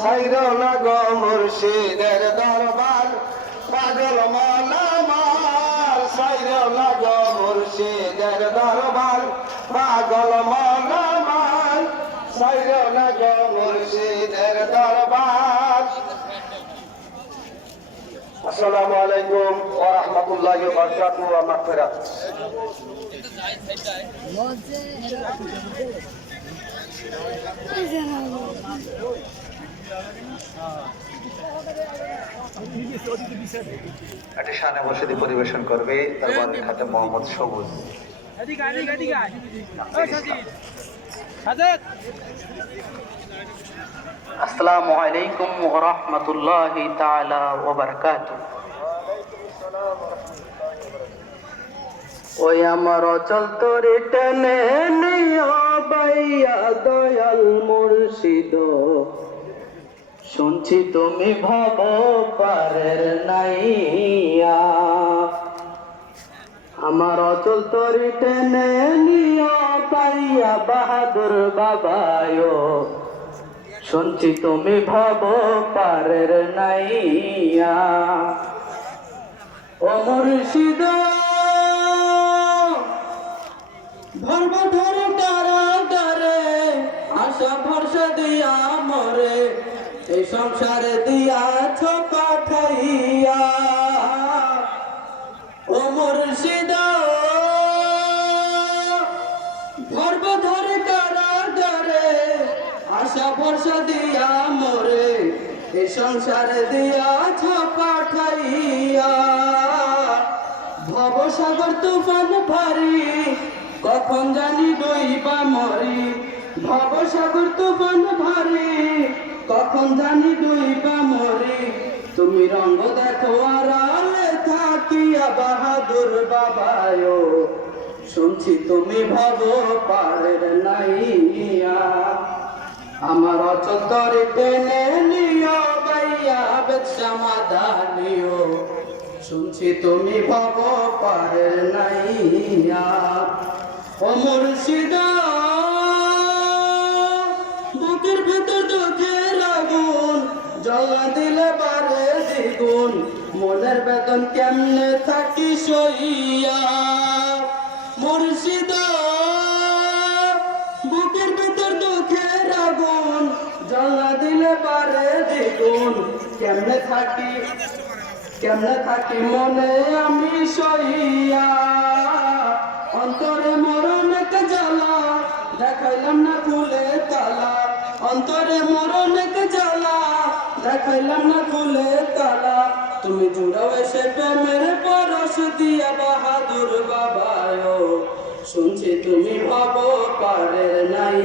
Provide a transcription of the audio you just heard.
সাইরো না গো মুর্শিদের দরবার পাগল মন আমার সাইরো না গো মুর্শিদের দরবার পাগল মন আমার সাইরো না গো মুর্শিদের দরবার। আসসালামু আলাইকুম ওয়া রাহমাতুল্লাহি ওয়া বারাকাতুহু ওয়া মাগফিরাত। একটি শানে বসতি পরিবেশন করবে দরবার খাতে মোহাম্মদ সবুজ। আসসালামু আলাইকুম ওয়া রাহমাতুল্লাহি তাআলা ওয়া বারাকাতুহু। ওই আমার অচল তোরে টেনে নিয়া বাইয়া দয়াল মুর্শিদ, শুনছি তুমি ভব পারের নাইয়া। আমার অচল তোরে টেনে নিয়া বাইয়া বাহাদুর বাবায়, শুনছি তুমি ভব পারের নাইয়া। ও মুর্শিদ ধর্ম ধরে তারা ডরে, আশা ভরসা দিয়া মরে, এই সংসারে দিয়াছ পাঠাইয়া। ও মুর্শিদ ধর্ম ধরে তারা ডরে, আশা ভরসা দিয়া মরে, এই সংসারে দিয়াছ পাঠাইয়া। ভবসাগর তুফান ভারী, কখন জানি ডুইবা মরি। ভবসাগর তুফান ভারী, কখন জানি ডুইবা মরি। তুমি রঙ্গ দেখো আড়ালে থাকিয়া বাহাদুর বাবায়, শুনছি তুমি ভব পারের নাইয়া। আমার অচল তরে টেনে নিও বাইয়া বেদসামাদানিও, শুনছি তুমি ভব পারের নাইয়া। ও মুর্শিদ বুকের ভেতর দুঃখের আগুন, জ্বালা দিলে বারে দ্বিগুণ, মনের বেদন কেমনে থাকি সইয়া। মুর্শিদ বুকের ভেতর দুঃখের আগুন, জ্বালা দিলে বারে দ্বিগুণ, কেমনে থাকি মনে আমি সইয়া। অন্তরে মরণেক জ্বালা, দেখাইলাম না খুলে তালা। অন্তরে মরণেক জ্বালা, দেখাইলাম না খুলে তালা। তুমি জুড়াও এসে প্রেমের পরশ দিয়া বাহাদুর বাবায়, শুনছি তুমি ভব পারের নাই।